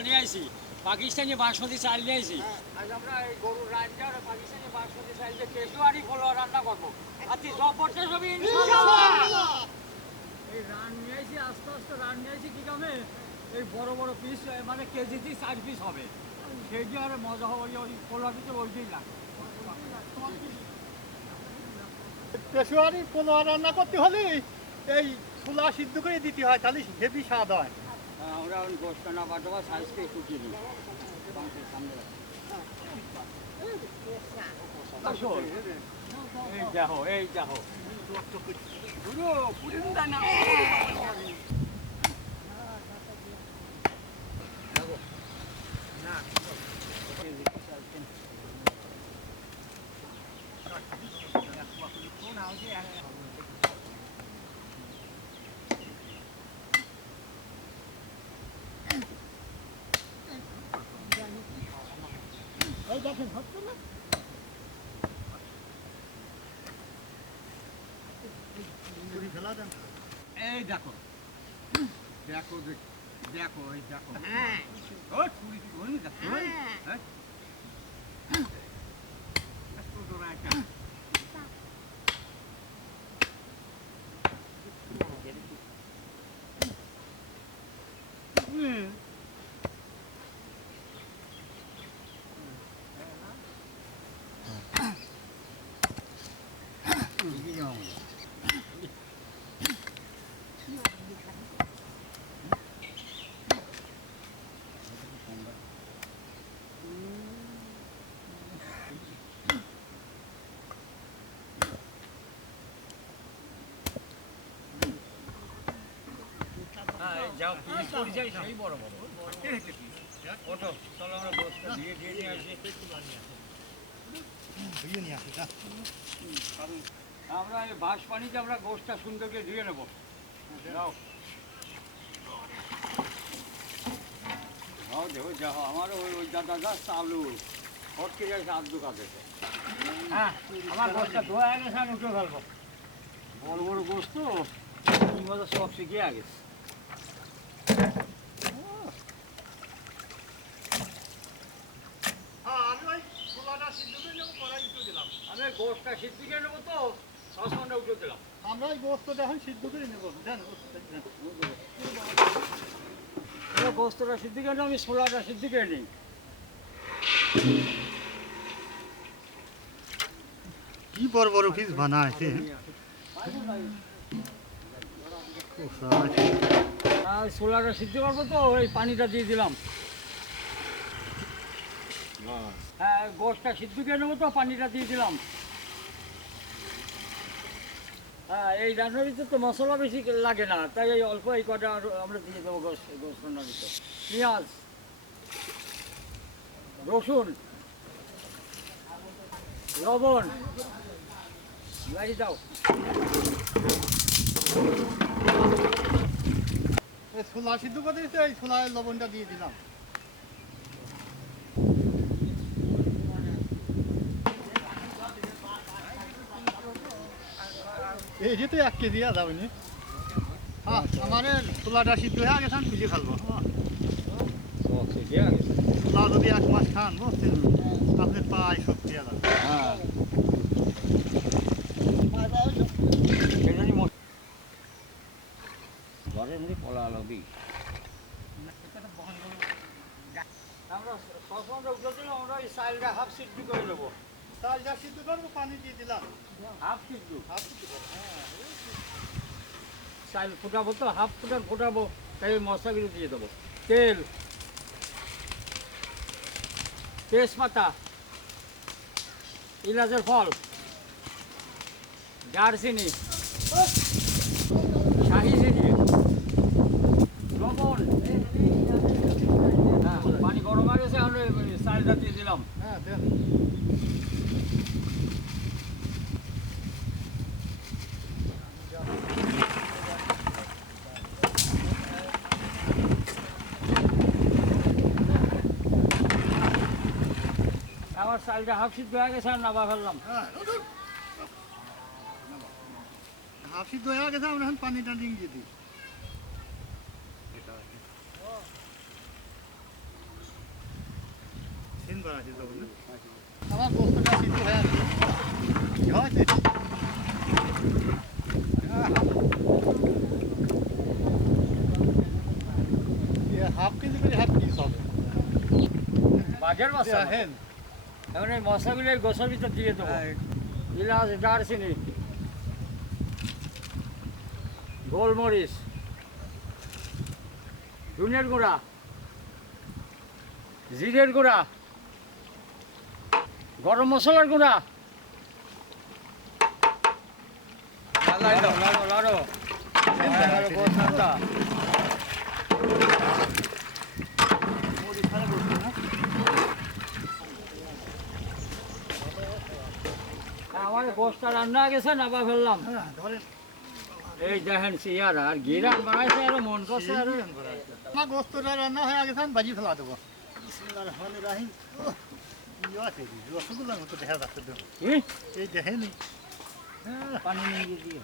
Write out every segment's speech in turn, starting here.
আইছি নিয়ে আইছি। পাকিস্তানি বাসমতি চাল নিয়ে আইছি। আজ আমরা এই গরুর রান্না আর পাকিস্তানি বাসমতি চাল দিয়ে কেশুয়ারি ফলো রান্না করব। আর সব পড়ছে সবই ইনশাআল্লাহ এই রান নিয়ে আইছি আস্তে আস্তে রান নিয়ে আইছি কি কামে? এই বড় বড় পিস মানে কেজিতে চার পিস হবে। সেই যে আর মজা হবে ওই ওই পোলা পিসে ওইটাই লাগে। পেশোয়ারি পোলোয়া রান্না করতে হলে এই ছোলা সিদ্ধ করে দিতে হয় তাহলে হেভি স্বাদ হয় হ্যাঁ, আমরা গোষ্ঠ না বাটবা সাইজকে একটু কিনি মাংসের সামনে এই এই দেখো। পুরো পুরিন্দা না এই দেখেন হচ্ছে না এই দেখো। দেখো দেখ- দেখো এই দেখো। ও চুরি কি দেখো। হ্যাঁ। এদিকে যাও। হ্যাঁ, এই যাও, পিস পরিচয় সেই বড় বড়। ওঠো, চলো আমরা বসটা দিয়ে দিয়ে নিয়ে আসি। ধুয়ে নিয়ে আসি যা। আমরা এই বাঁশ পানিতে আমরা গোষ্ঠটা সুন্দর করে ধুয়ে নেব। যাও। যাও দেখো যাও আমারও ওই ওই দাদা যা চালু ফটকে যাচ্ছে আধ দোকান থেকে হ্যাঁ আমার গোষ্ঠটা ধোয়া গেছে আমি উঠে ফেলব। বড় বড় গোষ্ঠ মজা সব শিখিয়ে গেছে হ্যাঁ। আমি গোষ্ঠটা সিদ্ধ করে নেব তো। দিলাম গোস্তটা এখন সিদ্ধ করে নেব দেন। গোস্তটা সিদ্ধ করে আমি ছোলাটা সিদ্ধ করে নিই। কি বড় বড় পিস বানাইছে? আর ছোলাটা সিদ্ধ করব তো ওই পানিটা দিয়ে দিলাম। হ্যাঁ গোষ্ঠটা সিদ্ধ করে নেব তো পানিটা দিয়ে দিলাম। হ্যাঁ এই রান্নার ভিতরে তো মশলা বেশি লাগে না, তাই এই অল্প এই কটা আমরা দিয়ে দেবো গোস গোস রান্নার ভিতরে। পেঁয়াজ, রসুন, লবণ গাড়ি দাও। ছোলা সিদ্ধ করে এই ছোলায় লবণটা দিয়ে দিলাম। এই তো এক কেজি আর যাবে নি হ্যাঁ আমার ছোলাটা সিদ্ধ হয়ে গেছে আমি তুলে ফেলব। হ্যাঁ। ছোলা যদি এক মাস খান বুঝছেন? আপনার পায়ে শক্তি আছে হ্যাঁ ঘরের মধ্যে পলা লবি আমরা সসমানটা উঠে দিলাম আমরা এই সাইলটা হাফ সিদ্ধ করে নেব। চালটা সিদ্ধ করব পানি দিয়ে দিলাম। হাফ সিদ্ধ হাফ করব। চাইল ফুটাবো তো, হাফ ফুটার ফুটাবো, তাই মশলাগুলো দিয়ে দেবো তেল, তেজপাতা ইলাচের ফল, দারচিনি শাহি চিনি লবণ হ্যাঁ পানি গরম হয়ে গেছে আমরা চালটা দিয়ে দিলাম হ্যাঁ দেন চালটা হাফ সিদ্ধ হয়ে গেছে আর নাবা ফেললাম। হ্যাঁ হাফ সিদ্ধ হয়ে গেছে আমরা এখন পানিটা দিয়ে দিই তো বুঝলি? আমার গোস্তটা সিদ্ধ হয়ে আছে কি হয়েছে? হাফ কেজি করে হাফ হবে। বাঘের মশলা হেন। এখন এই মশলাগুলো এই গোসের ভিতর দিয়ে দেবো। ইলাচ দারচিনি গোলমরিচ ধুনের গুঁড়া। জিরের গুঁড়া। গরম মশলার গুঁড়া। লাড়ো, লাড়ো, লাড়ো। লাড়ো, আমার গোষ্ঠটা রান্না গেছে নাবা ফেললাম। এই দেখেন সিয়ার আর গিরান বানাইছে আর মন করছে আর। আমার গোস্তটা রান্না হয়ে গেছে আমি বাজি ফেলা দেবো? রসগোল্লার মতো দেখা যাচ্ছে এই দেখেনি পানি নিয়ে গিয়ে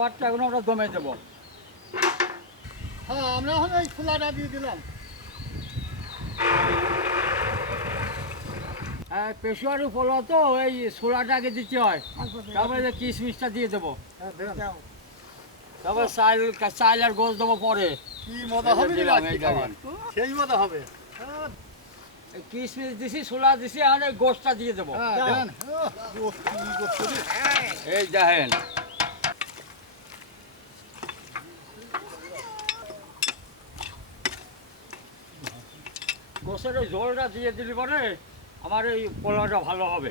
ভাতটা এখন আমরা দমে দেবো হ্যাঁ আমরা এখন ওই খোলাটা দিয়ে দিলাম। হ্যাঁ পেশোয়ারি পোলাও তো এই দিতে হয়। তারপরে কিশমিশটা দিয়ে দেবো। তারপর চাল চাল আর গোস দেবো পরে। কি মজা হবে এই। সেই মজা হ্যাঁ, কিশমিশ দিছি ছোলা দিছি আর এই গোসটা দিয়ে দেবো। হ্যাঁ। এই দেখেন। গোসের ওই জলটা দিয়ে দিলি পরে আমার এই পোলাওটা ভালো হবে।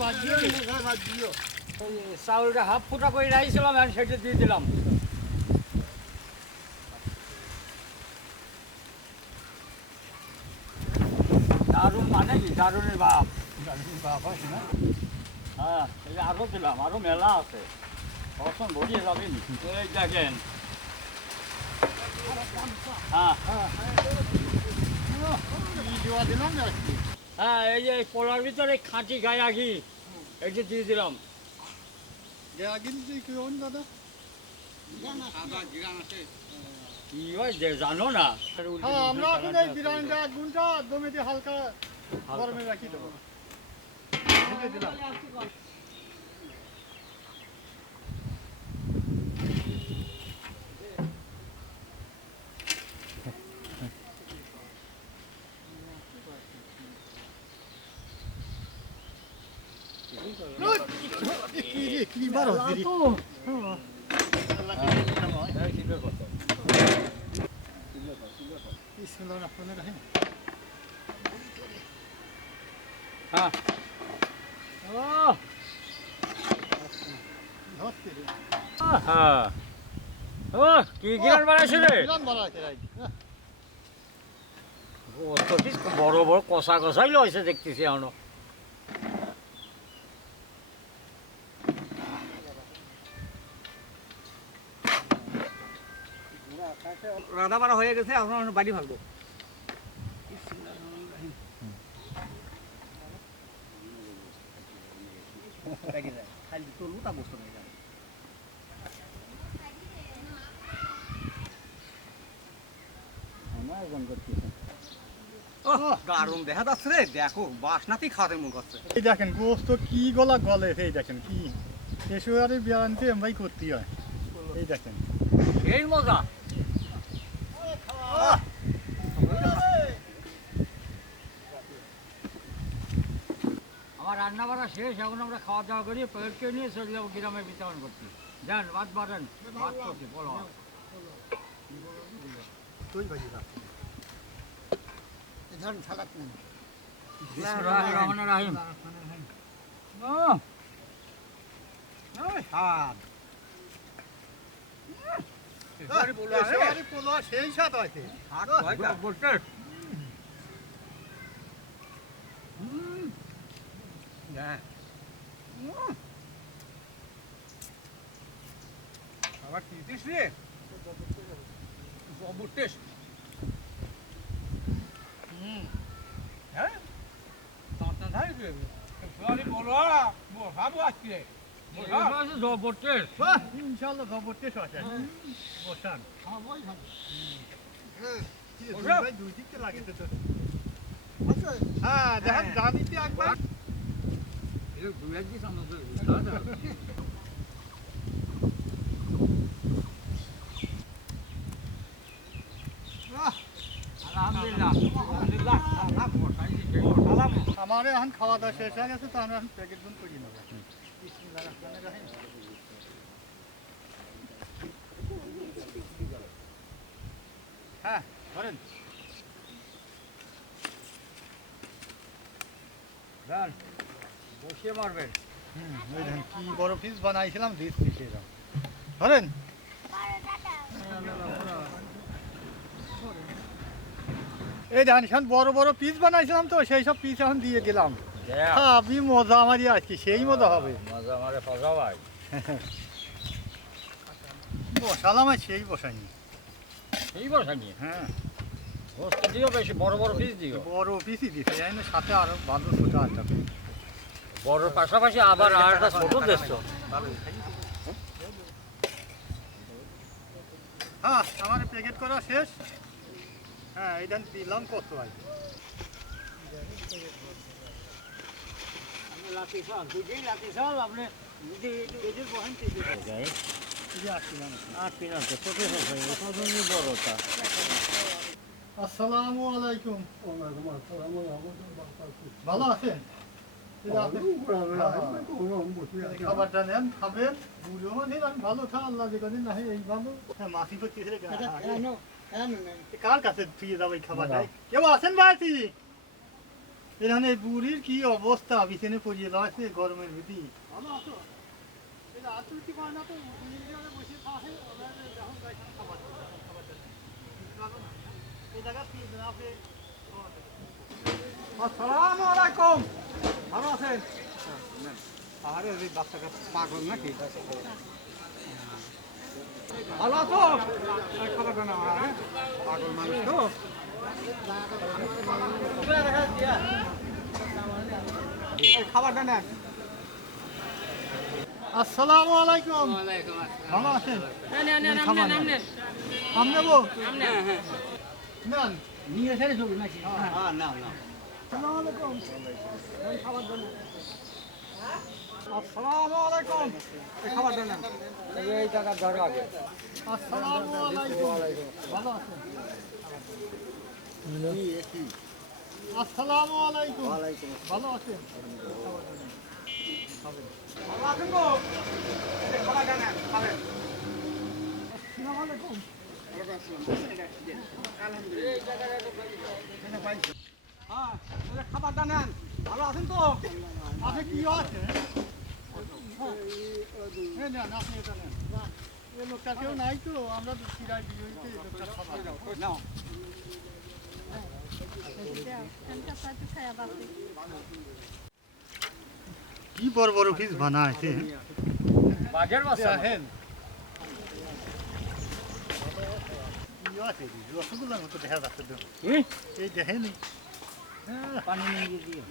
বাদ দিও। ওই চাউলটা হাফ ফুটা করে রাখছিলাম আর সেটা দিয়ে দিলাম। দারুণ মানে কি? দারুণের বাপ। দারুণ বাপ আছে না? হ্যাঁ এই যে আরও দিলাম আরও মেলা আছে। কখন ভরিয়ে যাবে নি এই দেখেন হ্যাঁ? হ্যাঁ এই যে পোলার ভিতরে খাঁটি গায়া ঘি এই যে দিয়ে দিলাম। দেয়া কি হন দাদা? কি হয় যে জানো না? হ্যাঁ, আমরা এখন এই বিরিয়ানিটা গুণটা দমে দিয়ে হালকা। গরমে রাখি দেবো। দিলাম। রে? কি গিরান বানাইছে রে? বড় ও তো বড় বড় কষা কষাই লইছে দেখতেছি এখন। রাধা বাড়া হয়ে গেছে এখন আমরা বাড়ি ভাগবো ওহ, গারম দেখা যাচ্ছে রে। দেখো বাসনাতেই মন করছে। এই দেখেন গোস্ত কি গলা গলে এই দেখেন কি। করতে হয়। এই দেখেন। এই মজা। আমার রান্না বাড়া শেষ এখন আমরা খাওয়া দাওয়া করি পেটকে নিয়ে চলে যাব গ্রামে বিতরণ করতে। দেন ভাত বাড়েন। ভাত করছি বলো। তুই ভাজি ধরেন সালাদ নেন। রহমান রাহিম। এসবারে সেই স্বাদ হয়েছে হ্যাঁ। আবার কি রে জবর টেস্ট হুম হ্যাঁ তাঁতা ধাই রে সরি বলো বসাবো আজকে বসা জবরটেস বাহ ইনশাআল্লাহ খবরতে আছে বসান দুই বসাও। ভাই দুই দিকতে লাগেছে তো হ্যাঁ দেখেন জানিতে একবার দুই একদিন আমাদের আলহামদুলিল্লাহ আলহামদুলিল্লাহ সালাম বসাই দিছে সালাম আমার এখন খাওয়া দাওয়া শেষ হয়ে গেছে তো আমরা এখন প্যাকেট গুন করি নেব বিসমিল্লাহির রহমানির রহিম। হ্যাঁ ধরেন যান বসে মারবেন দেখেন কি বড় পিস বানাইছিলাম এরকম। ধরেন? এই দেখেন এখন বড় বড় পিস বানাইছিলাম তো সেই সব পিস এখন দিয়ে দিলাম। হ্যাঁ আপনি মজা আমারই আজকে সেই মজা হবে। মজা ভাই। বসালাম আর সেই বসাইনি। এই বসা নিয়ে হ্যাঁ দিও বেশি বড় বড় পিস দিও বড় পিসই দিছে এই জন্য সাথে আরও ভালো ছোট আছে। বড়র পাশাপাশি আবার আর একটা ছোট দেখছ হ্যাঁ আমার প্যাকেট করা শেষ। হ্যাঁ এইটা দিলাম কত লাতি শাল দুটোই লাতি শাল আপনি যদি বহেন ছোট ছোট আসসালামু আলাইকুম। ভালো আছেন? খাবারটা নেন খাবেন বুড়ো মানে আমি ভালো খা আল্লাহ যে কদিন না হয় এই ভালো হ্যাঁ মাসি করতে কার কাছে ফিরে যাব এই খাবারটা কেউ আছেন বাড়ি এখানে এই বুড়ির কি অবস্থা বিছানে পড়িয়ে দেওয়া আছে গরমের ভিতরে ভালো আছো এই যে আতুরটি পায় না তো বুড়ির জায়গায় বসে থাকে ওরা যখন যায় খাবার খাবারটা এই জায়গা কি আপনি আসসালামু আলাইকুম। ভালো আছেন? আরে এই বাচ্চাটা পাগল নাকি? ভালো আছো? না পাগল মানুষ তো। খাবারটা নেন আসসালামু আলাইকুম। ভালো আছেন? আম নেব? নেন। নিয়ে এসে ছবি নাকি হ্যাঁ না না আসসালামু আলাইকুম আসসালামু আলাইকুম এই খাবারটা নেন এই টাকা ধরো আসসালামু আলাইকুম ভালো আছেন আসসালামু আলাইকুম আছেন ভালো আছেন খাবেন আলাইকুম। হ্যাঁ ভালো আছেন তো আপনি কি আছে হ্যাঁ নাই তো আমরা কি বড় বড় পিস বানাইছে? বাঘের বাচ্চা। দেখেন কি রসগোল্লার মতো দেখা যাচ্ছে? এই দেখেন। পানি নিয়ে দিয়ে